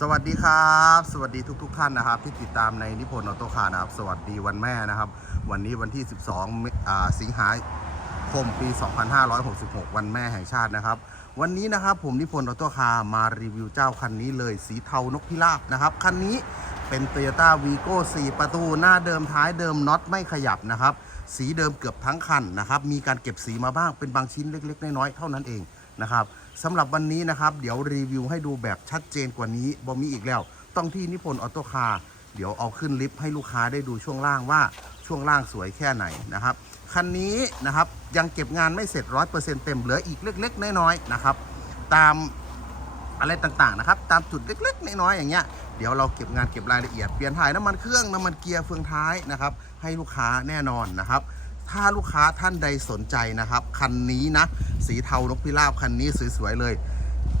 สวัสดีครับ สวัสดีทุกๆทท่านนะครับ ที่ติดตามในนิพนธ์ออโต้คาร์นะครับ สวัสดีวันแม่นะครับ วันนี้วันที่ 12อ่าสิงหาคมปี 2566 วันแม่แห่งชาตินะครับ วันนี้นะครับผมนิพนธ์ออโต้คาร์มารีวิวเจ้าคันนี้เลยสีเทานกพิราบนะครับคันนี้เป็น Toyota Vigo 4ประตูหน้าเดิมท้ายเดิมน็อตไม่ขยับนะครับ สีเดิมเกือบทั้งคันนะครับมีการเก็บสีมาบ้างเป็นบางชิ้นเล็ก ๆ น้อยๆเท่านั้นเอง นะครับสำหรับวันนี้นะครับ เดี๋ยวรีวิวให้ดูแบบชัดเจนกว่านี้บ่มีอีกแล้ว ต้องที่นิพนธ์ออโต้คาร์เดี๋ยวเอาขึ้นลิฟต์ให้ลูกค้าได้ดูช่วงล่างว่าช่วงล่างสวยแค่ไหนนะครับคันนี้นะครับยังเก็บงานไม่เสร็จร้อยเปอร์เซ็นต์เต็มเหลืออีกเล็กๆน้อยๆนะครับ ตามอะไรต่างๆนะครับ ตามจุดเล็กๆน้อยๆอย่างเงี้ยเดี๋ยวเราเก็บงานเก็บรายละเอียดเปลี่ยนถ่ายน้ำมันเครื่องน้ำมันเกียร์เฟืองท้ายนะครับ ให้ลูกค้าแน่นอนนะครับ ถ้าลูกค้าท่านใดสนใจนะครับ คันนี้นะ สีเทานกพิราบคันนี้สวยๆเลย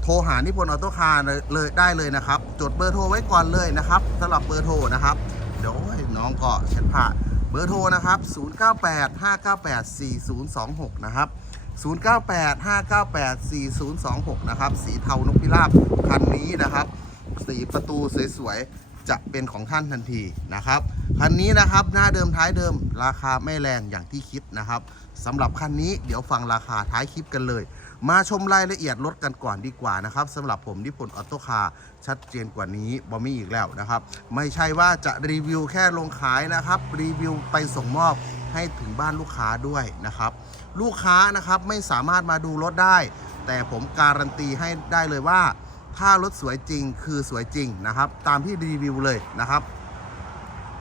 โทรหานิพนธ์ออโต้คาร์เลยได้เลยนะครับ จดเบอร์โทรไว้ก่อนเลยนะครับสำหรับเบอร์โทรนะครับเดี๋ยวน้องก็เช็ดผ้าเบอร์โทรนะครับ 0985984026 นะครับ 0985984026 นะครับ สีเทานกพิราบคันนี้นะครับ สีประตูสวยๆ จะเป็นของท่านทันทีนะครับ คันนี้นะครับหน้าเดิมท้ายเดิม ราคาไม่แรงอย่างที่คิดนะครับสำหรับคันนี้เดี๋ยวฟังราคาท้ายคลิปกันเลย มาชมรายละเอียดรถกันก่อนดีกว่านะครับสำหรับผมนิพนธ์ออโต้คาร์ชัดเจนกว่านี้บอมี่อีกแล้วนะครับ ไม่ใช่ว่าจะรีวิวแค่ลงขายนะครับ รีวิวไปส่งมอบให้ถึงบ้านลูกค้าด้วยนะครับ ลูกค้านะครับไม่สามารถมาดูรถได้ แต่ผมการันตีให้ได้เลยว่า ถ้ารถสวยจริงคือสวยจริงนะครับ ตามที่รีวิวเลยนะครับ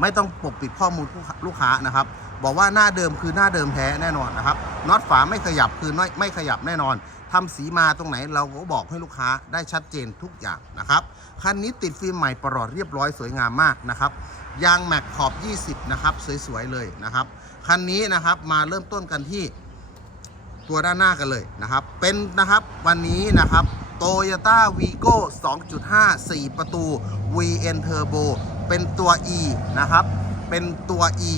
ไม่ต้องปกปิดข้อมูลลูกค้านะครับ บอกว่าหน้าเดิมคือหน้าเดิมแท้แน่นอนนะครับน็อตฝาไม่ขยับคือไม่ไม่ขยับแน่นอนทำสีมาตรงไหนเราก็บอกให้ลูกค้าได้ชัดเจนทุกอย่างนะครับคันนี้ติดฟิล์มใหม่ปลอดเรียบร้อยสวยงามมากนะครับยางแม็กขอบ 20 นะครับสวยๆเลยนะครับคันนี้นะครับมาเริ่มต้นกันที่ตัวด้านหน้ากันเลยนะครับ เป็นนะครับวันนี้นะครับ Toyota Vigo 2.5 4 ประตู VN Turbo เป็นตัว E นะครับ เป็นตัว E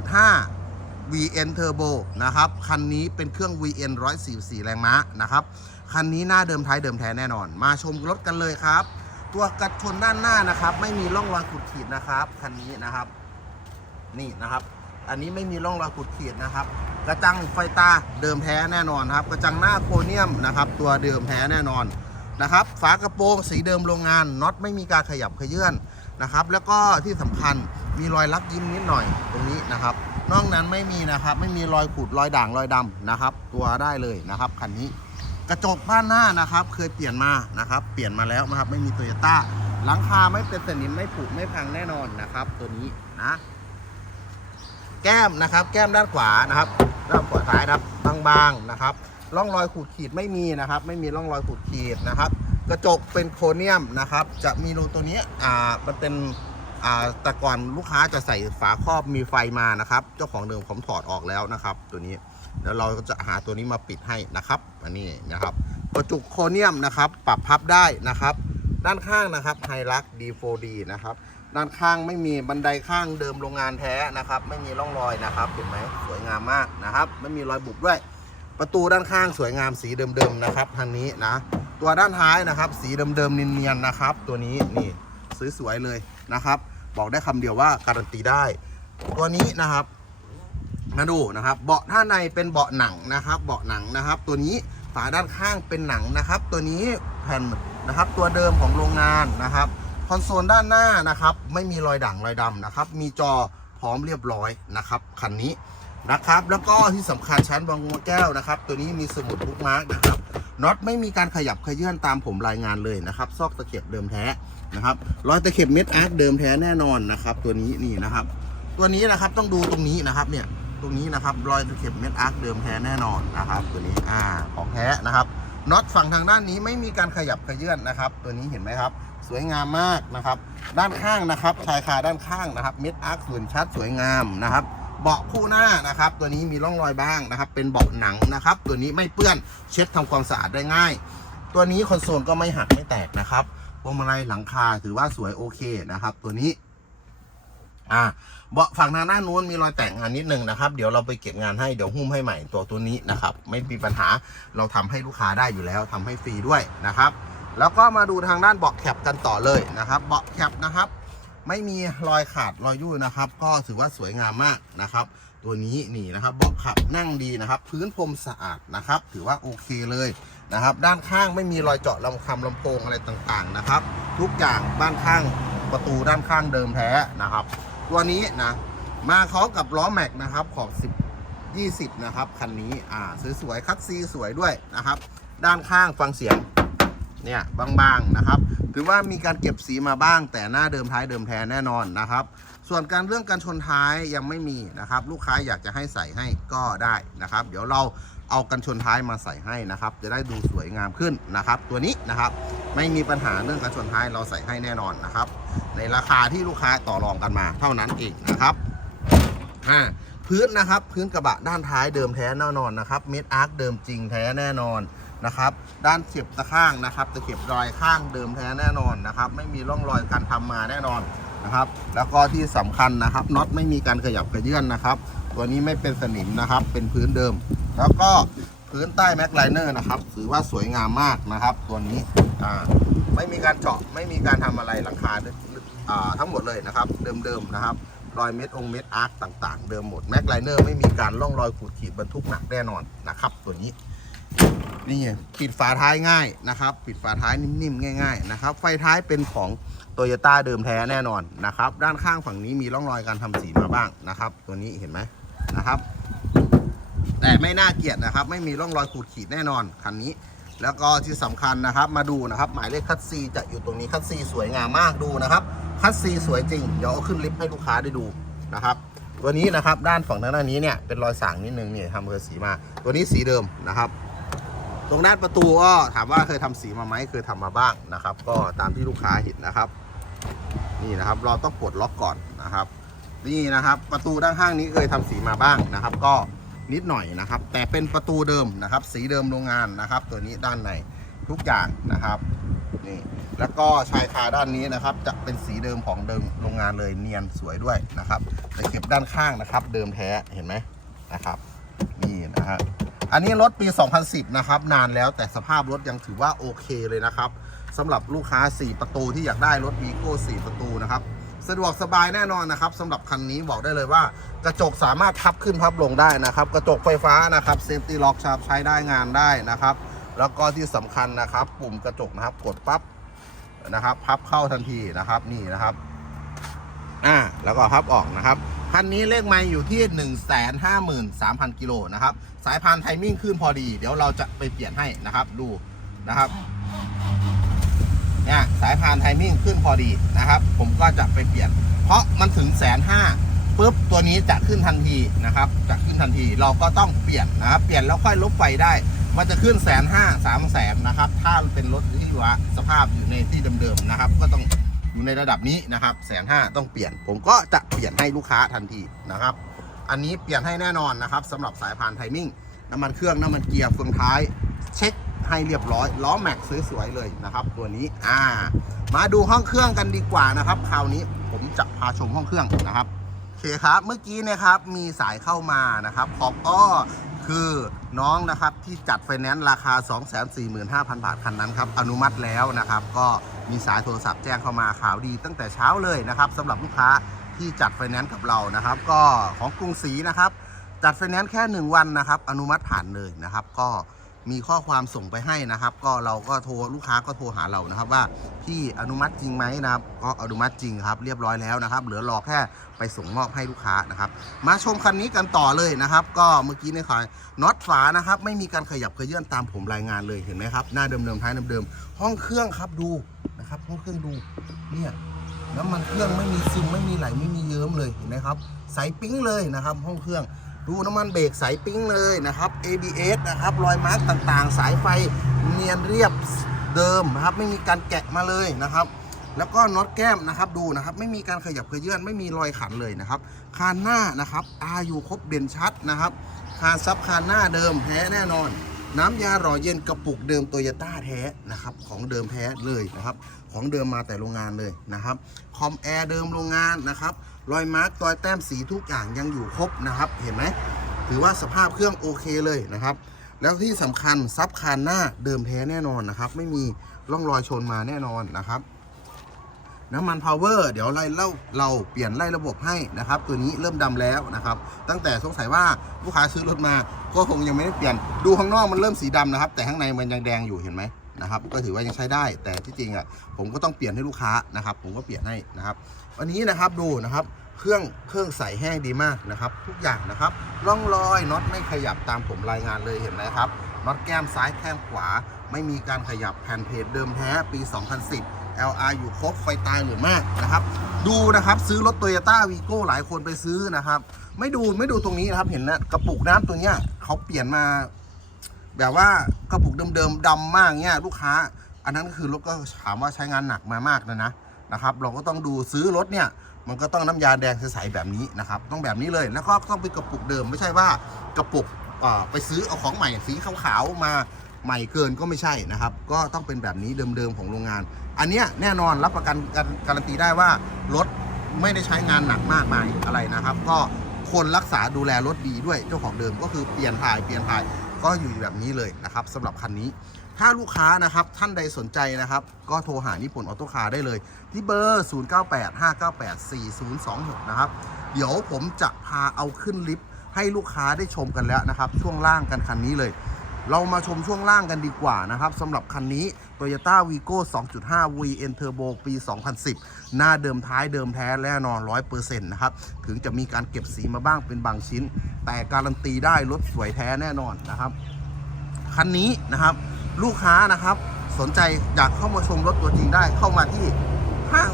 2.5 VN Turbo นะครับ คันนี้เป็นเครื่อง VN 144 แรงม้านะครับ คันนี้หน้าเดิมท้ายเดิมแท้แน่นอน มาชมรถกันเลยครับ ตัวกระชนด้านหน้านะครับ ไม่มีร่องรอยขูดขีดนะครับ คันนี้นะครับ นี่นะครับ อันนี้ไม่มีร่องรอยขูดขีดนะครับ กระจังไฟตาเดิมแท้แน่นอนครับ กระจังหน้าโครเนียมนะครับ ตัวเดิมแท้แน่นอนนะครับ ฝากระโปรงสีเดิมโรงงาน น็อตไม่มีการขยับเขยื่อน นะครับ แล้วก็ที่สำคัญมีรอยลักยิ้มนิดหน่อยตรงนี้นะครับ นอกนั้นไม่มีนะครับ ไม่มีรอยขูดรอยด่างรอยดำนะครับ ตัวได้เลยนะครับคันนี้ กระจกบ้านหน้านะครับ เคยเปลี่ยนมานะครับ เปลี่ยนมาแล้วนะครับไม่มีโตโยต้าหลังคาไม่เป็นสนิมไม่ผุไม่พังแน่นอนนะครับ ตัวนี้นะแก้มนะครับ แก้มด้านขวานะครับด้านขวาซ้ายนะครับบางๆนะครับ ร่องรอยขูดขีดไม่มีนะครับ ไม่มีร่องรอยขูดขีดนะครับ กระจกเป็นโครเนียมนะครับ จะมีรูตัวนี้อ่ามันเป็นอ่าแต่ก่อนลูกค้าจะใส่ฝาครอบมีไฟมานะครับ เจ้าของเดิมผมถอดออกแล้วนะครับ ตัวนี้เดี๋ยวเราก็จะหาตัวนี้มาปิดให้นะครับอันนี้นะครับกระจุกโครเนียมนะครับ ปรับพับได้นะครับ ด้านข้างนะครับไฮรัก D4D นะครับด้านข้างไม่มีบันไดข้างเดิมโรงงานแท้นะครับ ไม่มีร่องรอยนะครับเห็นไหมสวยงามมากนะครับ ไม่มีรอยบุบด้วย ประตูด้านข้างสวยงามสีเดิมๆนะครับทางนี้นะ ตัวด้านท้ายนะครับ สีเดิมๆเนียนๆนะครับ ตัวนี้นี่สวยๆเลยนะครับ บอกได้คำเดียวว่าการันตีได้ ตัวนี้นะครับมาดูนะครับ เบาะท่าในเป็นเบาะหนังนะครับ เบาะหนังนะครับ ตัวนี้ฝาด้านข้างเป็นหนังนะครับ ตัวนี้แผ่นนะครับ ตัวเดิมของโรงงานนะครับคอนโซลด้านหน้านะครับ ไม่มีรอยด่างรอยดำนะครับ มีจอพร้อมเรียบร้อยนะครับคันนี้นะครับ แล้วก็ที่สำคัญชั้นบางหัวแก้วนะครับ ตัวนี้มีสมุดบุ๊กมาร์กนะครับ น็อตไม่มีการขยับขยื่นตามผมรายงานเลยนะครับซอกตะเข็บเดิมแท้นะครับรอยตะเข็บเม็ดอาร์ตเดิมแท้แน่นอนนะครับ ตัวนี้นี่นะครับ ตัวนี้นะครับต้องดูตรงนี้นะครับเนี่ยตรงนี้นะครับรอยตะเข็บเม็ดอาร์คเดิมแท้แน่นอนนะครับ ตัวนี้อ่าของแท้นะครับน็อตฝั่งทางด้านนี้ไม่มีการขยับขยื่นนะครับ ตัวนี้เห็นไหมครับ สวยงามมากนะครับ ด้านข้างนะครับชายคาด้านข้างนะครับ เม็ดอาร์คส่วนชัดสวยงามนะครับ เบาะคู่หน้านะครับ ตัวนี้มีร่องรอยบ้างนะครับ เป็นเบาะหนังนะครับ ตัวนี้ไม่เปื้อนเช็ดทำความสะอาดได้ง่าย ตัวนี้คอนโซลก็ไม่หักไม่แตกนะครับพวงมาลัยหลังคาถือว่าสวยโอเคนะครับ ตัวนี้อ่าเบาะฝั่งทางด้านนู้นมีรอยแต่งงานนิดนึงนะครับ เดี๋ยวเราไปเก็บงานให้เดี๋ยวหุ้มให้ใหม่ตัวตัวนี้นะครับ ไม่มีปัญหาเราทำให้ลูกค้าได้อยู่แล้วทำให้ฟรีด้วยนะครับ แล้วก็มาดูทางด้านเบาะแคปกันต่อเลยนะครับ เบาะแคปนะครับ ไม่มีรอยขาดรอยยุ่ยนะครับ ก็ถือว่าสวยงามมากนะครับ ตัวนี้นี่นะครับเบาะขับนั่งดีนะครับ พื้นพรมสะอาดนะครับ ถือว่าโอเคเลยนะครับ ด้านข้างไม่มีรอยเจาะลำคำลำโพงอะไรต่างๆนะครับ ทุกอย่างบ้านข้างประตูด้านข้างเดิมแท้นะครับ ตัวนี้นะมาพร้อมกับล้อแม็กนะครับขอบ10 20 นะครับ คันนี้อ่าสวยๆคัดซีสวยด้วยนะครับ ด้านข้างฟังเสียงเนี่ยบางๆนะครับ ถือว่ามีการเก็บสีมาบ้าง แต่หน้าเดิมท้ายเดิมแท้แน่นอนนะครับ ส่วนการเรื่องการชนท้ายยังไม่มีนะครับ ลูกค้าอยากจะให้ใส่ให้ก็ได้นะครับ เดี๋ยวเราเอากันชนท้ายมาใส่ให้นะครับ จะได้ดูสวยงามขึ้นนะครับ ตัวนี้นะครับไม่มีปัญหาเรื่องการชนท้ายเราใส่ให้แน่นอนนะครับ ในราคาที่ลูกค้าต่อรองกันมาเท่านั้นเองนะครับอ่าพื้นนะครับพื้นกระบะด้านท้ายเดิมแท้แน่นอนนะครับเม็ดอาร์คเดิมจริงแท้แน่นอน นะครับ ด้านเข็บตะข้างนะครับตะเข็บรอยข้างเดิมแท้แน่นอนนะครับ ไม่มีร่องรอยการทำมาแน่นอนนะครับ แล้วก็ที่สำคัญนะครับน็อตไม่มีการขยับกระเยื่อนนะครับ ตัวนี้ไม่เป็นสนิมนะครับ เป็นพื้นเดิม แล้วก็พื้นใต้แม็กไลเนอร์นะครับถือว่าสวยงามมากนะครับ ตัวนี้ไม่มีการเจาะไม่มีการทำอะไรหลังคาทั้งหมดเลยนะครับ เดิมๆนะครับรอยเม็ดองเม็ดอาร์คต่าง ๆ เดิมหมดแม็กไลเนอร์ไม่มีการล่องรอยขูดขีดบรรทุกหนักแน่นอนนะครับ ตัวนี้ นี่ปิดฝาท้ายง่ายนะครับ ปิดฝาท้ายนิ่มๆง่าย ๆ นะครับ ไฟท้ายเป็นของโตโยต้าเดิมแท้แน่นอนนะครับ ด้านข้างฝั่งนี้มีร่องรอยการทำสีมาบ้างนะครับ ตัวนี้เห็นไหมนะครับ แต่ไม่น่าเกลียดนะครับ ไม่มีร่องรอยขูดขีดแน่นอนคันนี้ แล้วก็ที่สำคัญนะครับ มาดูนะครับ หมายเลขคัตซีจะอยู่ตรงนี้คัตซีสวยงามมากดูนะครับ คัตซีสวยจริงเดี๋ยวเอาขึ้นลิฟต์ให้ลูกค้าได้ดูนะครับตัวนี้นะครับด้านฝั่งด้านนี้เนี่ยเป็นรอยสังนิดนึงเนี่ยทำเบอร์สีมา ตัวนี้สีเดิมนะครับ ตรงด้านประตูก็ถามว่าเคยทำสีมาไหมเคยทำมาบ้างนะครับ ก็ตามที่ลูกค้าเห็นนะครับ นี่นะครับ เราต้องปลดล็อกก่อนนะครับ นี่นะครับ ประตูด้านข้างนี้เคยทำสีมาบ้างนะครับ ก็นิดหน่อยนะครับ แต่เป็นประตูเดิมนะครับ สีเดิมโรงงานนะครับ ตัวนี้ด้านในทุกอย่างนะครับนี่แล้วก็ชายคาด้านนี้นะครับ จะเป็นสีเดิมของเดิมโรงงานเลยเนียนสวยด้วยนะครับแต่เก็บด้านข้างนะครับ เดิมแท้เห็นไหมนะครับ นี่นะฮะ อันนี้รถปี 2010 นะครับ นานแล้วแต่สภาพรถยังถือว่าโอเคเลยนะครับสำหรับลูกค้า 4 ประตูที่อยากได้รถวีโก้4ประตูนะครับสะดวกสบายแน่นอนนะครับสำหรับคันนี้บอกได้เลยว่า กระจกสามารถพับขึ้นพับลงได้นะครับ กระจกไฟฟ้านะครับเซฟตี้ล็อกชาร์ปใช้ได้งานได้นะครับ แล้วก็ที่สำคัญนะครับ ปุ่มกระจกนะครับกดปั๊บนะครับ พับเข้าทันทีนะครับนี่นะครับ อ่าแล้วก็พับออกนะครับคันนี้เลขไมล์อยู่ที่ 1 5 3 0 0 0กิโลนะครับ สายพานไทมิ่งขึ้นพอดี เดี๋ยวเราจะไปเปลี่ยนให้นะครับ ดูนะครับเนี่ยสายพานไทมิ่งขึ้นพอดีนะครับ ผมก็จะไปเปลี่ยน เพราะมันถึงแสนห้าปุ๊บตัวนี้จะขึ้นทันทีนะครับ จะขึ้นทันทีเราก็ต้องเปลี่ยนนะครับ เปลี่ยนแล้วค่อยลบไฟได้ มันจะขึ้นแสนห้าสามแสนนะครับ ถ้าเป็นรถที่ว่าสภาพอยู่ในที่เดิมๆนะครับ ก็ต้อง อยู่ในระดับนี้นะครับแสนห้าต้องเปลี่ยน ผมก็จะเปลี่ยนให้ลูกค้าทันทีนะครับ อันนี้เปลี่ยนให้แน่นอนนะครับสำหรับสายพานไทมิ่งน้ำมันเครื่องน้ำมันเกียร์เฟืองท้าย เช็คให้เรียบร้อยล้อแม็กสวยๆเลยนะครับ ตัวนี้อ่า มาดูห้องเครื่องกันดีกว่านะครับคราวนี้ผมจะพาชมห้องเครื่องนะครับโอเคครับเมื่อกี้นะครับมีสายเข้ามานะครับขอบอ้อคือน้องนะครับที่จัดไฟแนนซ์ราคา 245,000 บาทคันนั้นครับอนุมัติแล้วนะครับ ก็ มีสายโทรศัพท์แจ้งเข้ามาข่าวดีตั้งแต่เช้าเลยนะครับสำหรับลูกค้าที่จัดไฟแนนซ์กับเรานะครับ ก็ของกรุงศรีนะครับ จัดไฟแนนซ์แค่ 1 วันนะครับ อนุมัติผ่านเลยนะครับ ก็ มีข้อความส่งไปให้นะครับ ก็เราก็โทรลูกค้าก็โทรหาเรานะครับว่าพี่อนุมัติจริงไหมนะครับ ก็อนุมัติจริงครับเรียบร้อยแล้วนะครับ เหลือรอแค่ไปส่งมอบให้ลูกค้านะครับ มาชมคันนี้กันต่อเลยนะครับ ก็เมื่อกี้ในขายน็อตฝานะครับ ไม่มีการขยับเขยื่อนตามผมรายงานเลยเห็นไหมครับ หน้าเดิมๆท้ายเดิมๆห้องเครื่องครับดูนะครับห้องเครื่องดูเนี่ยน้ำมันเครื่องไม่มีซึมไม่มีไหลไม่มีเยิ้มเลยเห็นไหมครับใสปิ้งเลยนะครับ ห้องเครื่อง ดูน้ำมันเบรกใสปิ้งเลยนะครับ ABS นะครับรอยมาร์กต่างๆ สายไฟเนียนเรียบเดิมนะครับ ไม่มีการแกะมาเลยนะครับ แล้วก็น็อตแก้มนะครับดูนะครับ ไม่มีการขยับเขยื่อนไม่มีรอยขันเลยนะครับคานหน้านะครับอาอยู่ครบเด่นชัดนะครับคานซับคานหน้าเดิมแท้แน่นอนน้ำยาหล่อเย็นกระปุกเดิมโตโยต้าแท้นะครับของเดิมแท้เลยนะครับ ของเดิมมาแต่โรงงานเลยนะครับคอมแอร์เดิมโรงงานนะครับ รอยมาร์กรอยแต้มสีทุกอย่างยังอยู่ครบนะครับ เห็นไหมถือว่าสภาพเครื่องโอเคเลยนะครับ แล้วที่สำคัญซับคานหน้าเดิมแท้แน่นอนนะครับ ไม่มีร่องรอยชนมาแน่นอนนะครับน้ำมันพาวเวอร์เดี๋ยวไล่เล่าเราเปลี่ยนไล่ระบบให้นะครับ ตัวนี้เริ่มดำแล้วนะครับ ตั้งแต่สงสัยว่าลูกค้าซื้อรถมาก็คงยังไม่ได้เปลี่ยนดูข้างนอกมันเริ่มสีดำนะครับ แต่ข้างในมันยังแดงอยู่เห็นไหม นะครับ ก็ถือว่ายังใช้ได้ แต่ที่จริงอะผมก็ต้องเปลี่ยนให้ลูกค้านะครับ ผมก็เปลี่ยนให้นะครับ วันนี้นะครับดูนะครับเครื่องเครื่องใส่แห้งดีมากนะครับ ทุกอย่างนะครับร่องรอยน็อตไม่ขยับตามผมรายงานเลยเห็นไหมครับน็อตแก้มซ้ายแก้มขวา ไม่มีการขยับแผ่นเพจเดิมแท้ปี 2010 LR อยู่ครบไฟตายเหมือนมากนะครับ ดูนะครับซื้อรถโตโยต้าวีโก้หลายคนไปซื้อนะครับ ไม่ดูไม่ดูตรงนี้นะครับเห็นนะกระปุกน้ำตัวเนี้ยเขาเปลี่ยนมา แบบว่ากระปุกเดิมๆดำมากเงี้ยลูกค้า อันนั้นก็คือรถก็ถามว่าใช้งานหนักมามากนะนะนะครับ เราก็ต้องดูซื้อรถเนี่ย มันก็ต้องน้ำยาแดงใสๆแบบนี้นะครับ ต้องแบบนี้เลยแล้วก็ต้องเป็นกระปุกเดิมไม่ใช่ว่ากระปุกไปซื้อเอาของใหม่สีขาวๆมาใหม่เกินก็ไม่ใช่นะครับ ก็ต้องเป็นแบบนี้เดิมๆของโรงงาน อันเนี้ยแน่นอนรับประกันการการันตีได้ว่ารถไม่ได้ใช้งานหนักมากมายอะไรนะครับ ก็คนรักษาดูแลรถดีด้วยเจ้าของเดิมก็คือเปลี่ยนถ่ายเปลี่ยนถ่าย ก็อยู่แบบนี้เลยนะครับสำหรับคันนี้ ถ้าลูกค้านะครับท่านใดสนใจนะครับ ก็โทรหานิพนธ์ออโต้คาร์ได้เลย ที่เบอร์ 0985984026 นะครับ เดี๋ยวผมจะพาเอาขึ้นลิฟต์ให้ลูกค้าได้ชมกันแล้วนะครับ ช่วงล่างกันคันนี้เลย เรามาชมช่วงล่างกันดีกว่านะครับสำหรับคันนี้ Toyota Vigo 2.5 VN Turbo ปี 2010 หน้าเดิมท้ายเดิมแท้แน่นอน 100%นะครับ ถึงจะมีการเก็บสีมาบ้างเป็นบางชิ้น แต่การันตีได้รถสวยแท้แน่นอนนะครับ คันนี้นะครับ ลูกค้านะครับ สนใจอยากเข้ามาชมรถตัวจริงได้เข้ามาที่ห้าง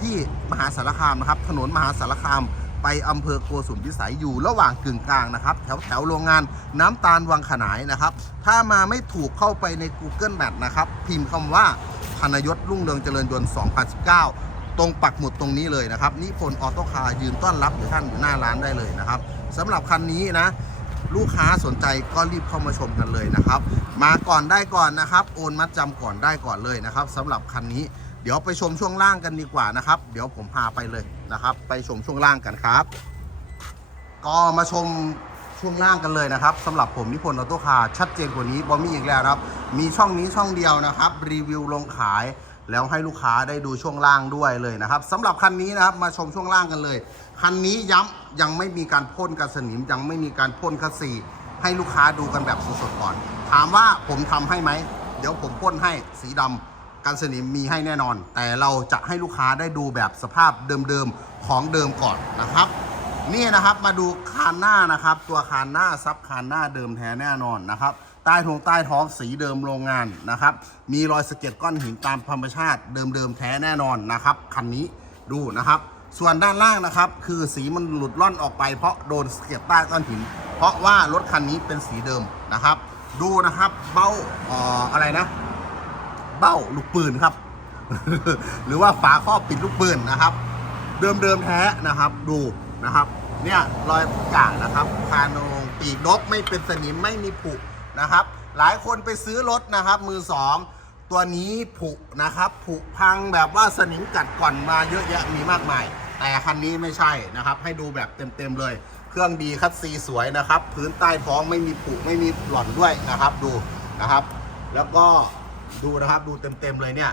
ที่มหาสารคามนะครับ ถนนมหาสารคาม ไปอำเภอโกสุมพิสัยอยู่ระหว่างกึ่งกลางนะครับ แถวแถวโรงงานน้ำตาลวังขนายนะครับ ถ้ามาไม่ถูกเข้าไปใน Google Map นะครับ พิมพ์คำว่าธนยศรุ่งเรืองเจริญยนต์ 2019 ตรงปักหมุดตรงนี้เลยนะครับนิพนธ์ออโต้คาร์ยืนต้อนรับอยู่ท่านอยู่หน้าร้านได้เลยนะครับสำหรับคันนี้นะลูกค้าสนใจก็รีบเข้ามาชมกันเลยนะครับ มาก่อนได้ก่อนนะครับ โอนมัดจำก่อนได้ก่อนเลยนะครับสำหรับคันนี้ เดี๋ยวไปชมช่วงล่างกันดีกว่านะครับ เดี๋ยวผมพาไปเลยนะครับ ไปชมช่วงล่างกันครับ ก็มาชมช่วงล่างกันเลยนะครับสำหรับผมนิพนธ์ออโต้คาร์ชัดเจนกว่านี้บอมมี่อีกแล้วครับ มีช่องนี้ช่องเดียวนะครับ รีวิวลงขายแล้วให้ลูกค้าได้ดูช่วงล่างด้วยเลยนะครับสำหรับคันนี้นะครับมาชมช่วงล่างกันเลย คันนี้ย้ำยังไม่มีการพ่นกันสนิมยังไม่มีการพ่นคัสซีให้ลูกค้าดูกันแบบสดๆก่อน ถามว่าผมทำให้ไหมเดี๋ยวผมพ่นให้สีดำ กันสนิมมีให้แน่นอน แต่เราจะให้ลูกค้าได้ดูแบบสภาพเดิมๆของเดิมก่อนนะครับ นี่นะครับมาดูคานหน้านะครับ ตัวคานหน้าซับคานหน้าเดิมแท้แน่นอนนะครับใต้ทงใต้ท้องสีเดิมโรงงานนะครับ มีรอยสะเก็ดก้อนหินตามธรรมชาติเดิมๆแท้แน่นอนนะครับคันนี้ดูนะครับ ส่วนด้านล่างนะครับ คือสีมันหลุดล่อนออกไปเพราะโดนสะเก็ดใต้ก้อนหิน เพราะว่ารถคันนี้เป็นสีเดิมนะครับ ดูนะครับเบ้าอออะไรนะ เบ้าลูกปืนครับ หรือว่าฝาครอบปิดลูกปืนนะครับ เดิมเดิมๆแท้นะครับ ดูนะครับ เนี่ยรอยกากนะครับคานงปีกนกไม่เป็นสนิมไม่มีผุนะครับ หลายคนไปซื้อรถนะครับ มือสองตัวนี้ผุนะครับ ผุพังแบบว่าสนิมกัดก่อนมาเยอะแยะมีมากมาย แต่คันนี้ไม่ใช่นะครับ ให้ดูแบบเต็มๆเลย เครื่องดีคัดซีสวยนะครับ พื้นใต้ท้องไม่มีผุไม่มีหล่อนด้วยนะครับ ดูนะครับ แล้วก็ ดูนะครับดูเต็มๆเลยเนี่ย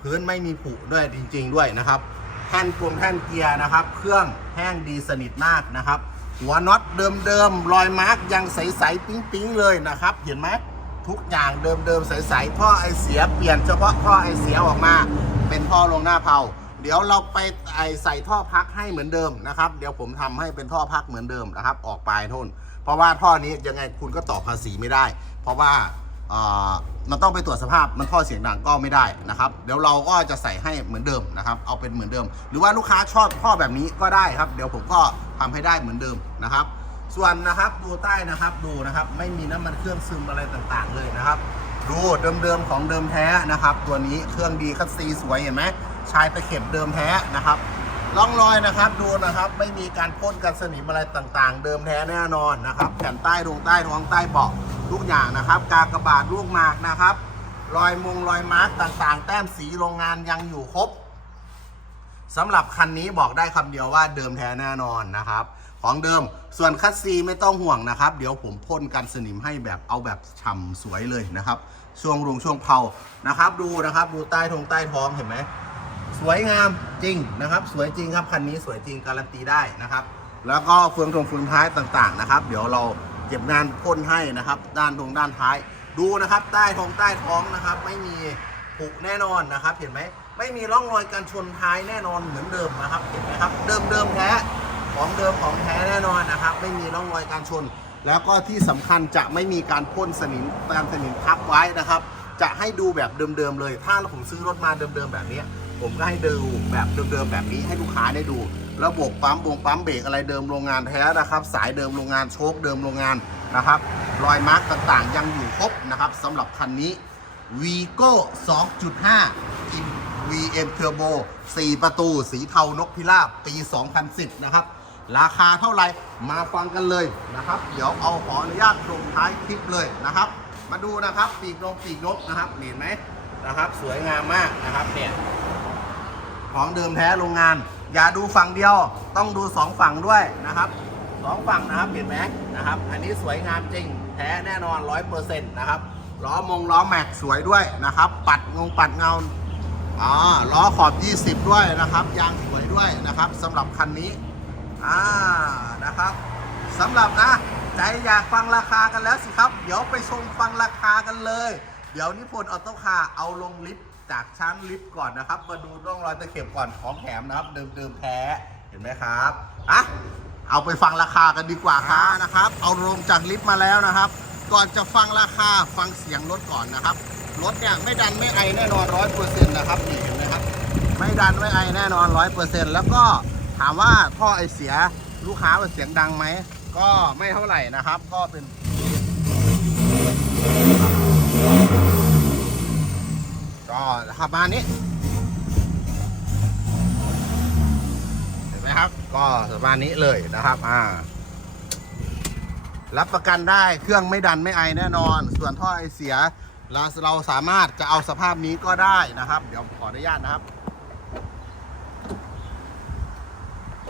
พื้นไม่มีผุด้วยจริง ๆ ด้วยนะครับแท่นกลมแท่นเกียร์นะครับ เครื่องแห้งดีสนิทมากนะครับ หัวน็อตเดิมๆรอยมาร์กยังใสๆปิ๊งๆเลยนะครับ เห็นไหมทุกอย่างเดิมๆใสๆท่อไอเสียเปลี่ยนเฉพาะท่อไอเสียออกมา เป็นท่อลงหน้าเผาเดี๋ยวเราไปไอใส่ท่อพักให้เหมือนเดิมนะครับ เดี๋ยวผมทำให้เป็นท่อพักเหมือนเดิมนะครับ ออกปลายโทนเพราะว่าท่อนี้ยังไงคุณก็ต่อภาษีไม่ได้ เพราะว่า มันต้องไปตรวจสภาพมันท่อเสียงดังก็ไม่ได้นะครับเดี๋ยวเราก็จะใส่ให้เหมือนเดิมนะครับ เอาเป็นเหมือนเดิม หรือว่าลูกค้าชอบท่อแบบนี้ก็ได้ครับ เดี๋ยวผมก็ทำให้ได้เหมือนเดิมนะครับ ส่วนนะครับดูใต้นะครับดูนะครับ ไม่มีน้ำมันเครื่องซึมอะไรต่างๆ เลยนะครับ ดูเดิมๆของเดิมแท้นะครับ ตัวนี้เครื่องดีคัสซีสวยเห็นไหมชายตะเข็บเดิมแท้นะครับ ร่องรอยนะครับดูนะครับไม่มีการพ่นกันสนิมอะไรต่างๆ เดิมแท้แน่นอนนะครับแผ่นใต้ตรงใต้ท้องใต้เบาะทุกอย่างนะครับ กากระบาดลูกหมากนะครับ รอยมงรอยมาร์กต่างๆ แต้มสีโรงงานยังอยู่ครบสำหรับคันนี้บอกได้คำเดียวว่าเดิมแท้แน่นอนนะครับ ของเดิมส่วนคัสซีไม่ต้องห่วงนะครับ เดี๋ยวผมพ่นกันสนิมให้แบบเอาแบบฉ่ำสวยเลยนะครับ ช่วงรุงช่วงเผานะครับ ดูนะครับ ดูใต้ทงใต้ท้องเห็นไหม สวยงามจริงนะครับ สวยจริงครับคันนี้สวยจริงการันตีได้นะครับ แล้วก็เฟืองทงเฟืองท้ายต่างๆนะครับ เดี๋ยวเราเก็บงานพ่นให้นะครับ ด้านตรงด้านท้าย ดูนะครับใต้ท้องใต้ท้องนะครับ ไม่มีผุแน่นอนนะครับ เห็นไหมไม่มีร่องรอยการชนท้ายแน่นอนเหมือนเดิมนะครับเห็นไหมครับเดิมเดิมแท้ของเดิมของแท้แน่นอนนะครับ ไม่มีร่องรอยการชน แล้วก็ที่สำคัญจะไม่มีการพ่นสนิมตามสนิมทับไว้นะครับ จะให้ดูแบบเดิมๆเลย ถ้าผมซื้อรถมาเดิมๆแบบนี้ ผมก็ให้ดูแบบเดิมๆแบบนี้ให้ลูกค้าได้ดู ระบบปั๊มบงปั๊มเบรกอะไรเดิมโรงงานแท้นะครับ สายเดิมโรงงานโชคเดิมโรงงานนะครับ รอยมาร์กต่างๆ ยังอยู่ครบนะครับสำหรับคันนี้ Vigo 2.5 in VM Turbo 4 ประตู สีเทานกพิราบปี 2010 นะครับ ราคาเท่าไหร่มาฟังกันเลยนะครับ เดี๋ยวเอาขออนุญาตลงท้ายคลิปเลยนะครับ มาดูนะครับ ปีกนกปีกนกนะครับ เห็นไหมนะครับ สวยงามมากนะครับเนี่ย ของเดิมแท้โรงงาน อย่าดูฝั่งเดียว ต้องดูสองฝั่งด้วยนะครับสองฝั่งนะครับเห็นไหมนะครับ อันนี้สวยงามจริง แท้แน่นอนร้อยเปอร์เซ็นต์นะครับล้อมงล้อแม็กสวยด้วยนะครับ ปัดงงปัดเงาอ๋อล้อขอบ 20 ด้วยนะครับ ยางสวยด้วยนะครับสำหรับคันนี้อ่านะครับสำหรับนะใจอยากฟังราคากันแล้วสิครับ เดี๋ยวไปชมฟังราคากันเลย เดี๋ยวนิพนธ์ออโต้คาเอาลงลิฟต์ จากชั้นลิฟต์ก่อนนะครับ มาดูร่องรอยตะเข็บก่อนของแถมนะครับ เดิมๆแท้เห็นไหมครับอะเอาไปฟังราคากันดีกว่าครับนะครับ เอาลงจากลิฟต์มาแล้วนะครับ ก่อนจะฟังราคาฟังเสียงรถก่อนนะครับรถเนี่ยไม่ดันไม่ไอแน่นอนร้อยเปอร์เซ็นต์นะครับนี่เห็นไหมครับไม่ดันไม่ไอแน่นอนร้อยเปอร์เซ็นต์แล้วก็ถามว่าท่อไอเสียลูกค้าว่าเสียงดังไหมก็ไม่เท่าไหร่นะครับ ก็เป็น ก็ประมานี้ เห็นไหมครับ ก็ประมาณนี้เลยนะครับ อ่า รับประกันได้เครื่องไม่ดันไม่ไอแน่นอน ส่วนท่อไอเสียเราเราสามารถจะเอาสภาพนี้ก็ได้นะครับ เดี๋ยวขออนุญาตนะครับ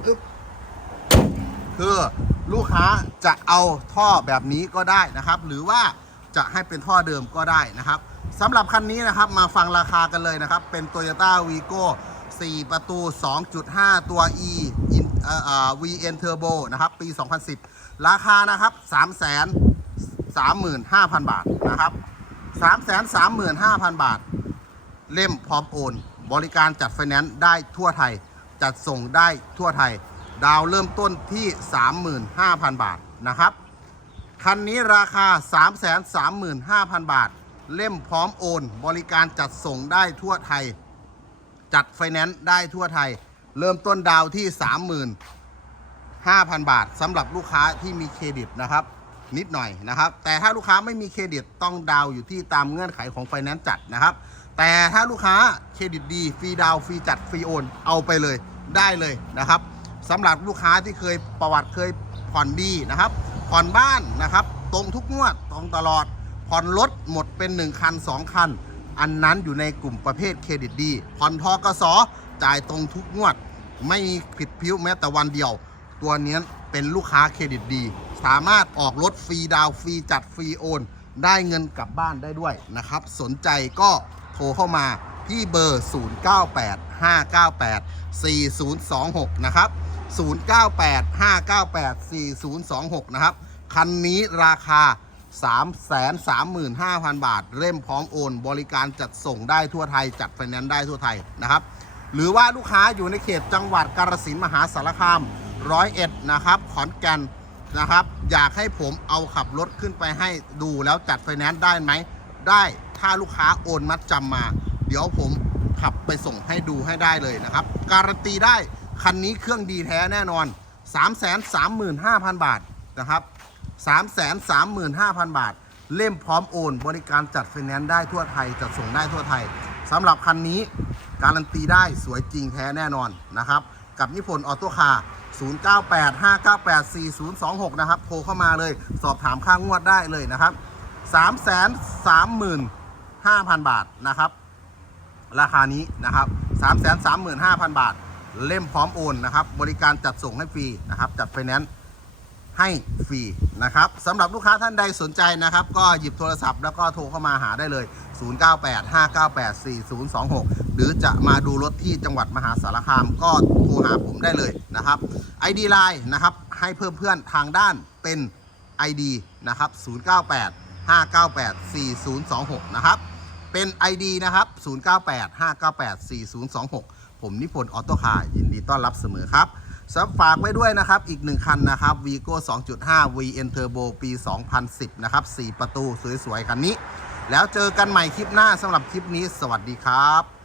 อึ๊บคือลูกค้าจะเอาท่อแบบนี้ก็ได้นะครับ หรือว่าจะให้เป็นท่อเดิมก็ได้นะครับ สำหรับคันนี้นะครับมาฟังราคากันเลยนะครับ เป็น Toyota Vigo 4 ประตู 2.5 ตัว E in เอ่อเอ่อ VN Turbo นะครับ ปี 2010 ราคานะครับ 3 35,000 บาทนะครับ 335,000 บาท เล่มพร้อมโอน บริการจัดไฟแนนซ์ได้ทั่วไทย จัดส่งได้ทั่วไทย ดาวเริ่มต้นที่ 35,000 บาทนะครับ คันนี้ราคา 335,000 บาท เล่มพร้อมโอน บริการจัดส่งได้ทั่วไทย จัดไฟแนนซ์ได้ทั่วไทย เริ่มต้นดาวที่ 35,000 บาทสำหรับลูกค้าที่มีเครดิตนะครับ นิดหน่อยนะครับ แต่ถ้าลูกค้าไม่มีเครดิตต้องดาวอยู่ที่ตามเงื่อนไขของไฟแนนซ์จัดนะครับ แต่ถ้าลูกค้าเครดิตดีฟรีดาวฟรีจัดฟรีโอน เอาไปเลยได้เลยนะครับสำหรับลูกค้าที่เคยประวัติเคยผ่อนดีนะครับผ่อนบ้านนะครับ ตรงทุกงวดตรงตลอด ผ่อนรถหมดเป็น 1 คัน 2 คัน อันนั้นอยู่ในกลุ่มประเภทเครดิตดีผ่อนทกสจ่ายตรงทุกงวด ไม่มีผิดพิ้วแม้แต่วันเดียว ตัวเนี้ยเป็นลูกค้าเครดิตดี สามารถออกรถฟรีดาวฟรีจัดฟรีโอน ได้เงินกลับบ้านได้ด้วยนะครับ สนใจก็โทรเข้ามาที่เบอร์ 0985984026 นะครับ 0985984026 นะครับ คันนี้ราคา 335,000 บาทเล่มพร้อมโอน บริการจัดส่งได้ทั่วไทย จัดไฟแนนซ์ได้ทั่วไทยนะครับ หรือว่าลูกค้าอยู่ในเขตจังหวัดกาฬสินธุ์มหาสารคามร้อยเอ็ดนะครับ ขอนแก่นนะครับ อยากให้ผมเอาขับรถขึ้นไปให้ดูแล้วจัดไฟแนนซ์ได้ไหม ได้ถ้าลูกค้าโอนมัดจำมา เดี๋ยวผมขับไปส่งให้ดูให้ได้เลยนะครับ การันตีได้คันนี้เครื่องดีแท้แน่นอน 335,000 บาทนะครับ 335,000 บาท เล่มพร้อมโอน บริการจัดไฟแนนซ์ได้ทั่วไทย จัดส่งได้ทั่วไทยสำหรับคันนี้การันตีได้สวยจริงแท้แน่นอนนะครับ กับนิพนธ์ออโต้คาร์0985984026 นะครับ โทรเข้ามาเลย สอบถามค่างวดได้เลยนะครับ 335,000 บาทนะครับ ราคานี้นะครับ 335,000 บาท เล่มพร้อมโอนนะครับ บริการจัดส่งให้ฟรีนะครับ จัดไฟแนนซ์ ให้ฟรีนะครับสำหรับลูกค้าท่านใดสนใจนะครับ ก็หยิบโทรศัพท์แล้วก็โทรเข้ามาหาได้เลย 0985984026 หรือจะมาดูรถที่จังหวัดมหาสารคามก็โทรหาผมได้เลยนะครับ ID Line นะครับให้เพิ่มเพื่อนทางด้านเป็น ID นะครับ 0985984026 นะครับ เป็น ID นะครับ 0985984026 ผมนิพนธ์ออโต้คาร์ยินดีต้อนรับเสมอครับ สับฝากไว้ด้วยนะครับ อีกหนึ่งคันนะครับ Vigo 2.5 VN Turbo ปี 2010 นะครับ 4 ประตูสวยๆ คันนี้ แล้วเจอกันใหม่คลิปหน้าสำหรับคลิปนี้ สวัสดีครับ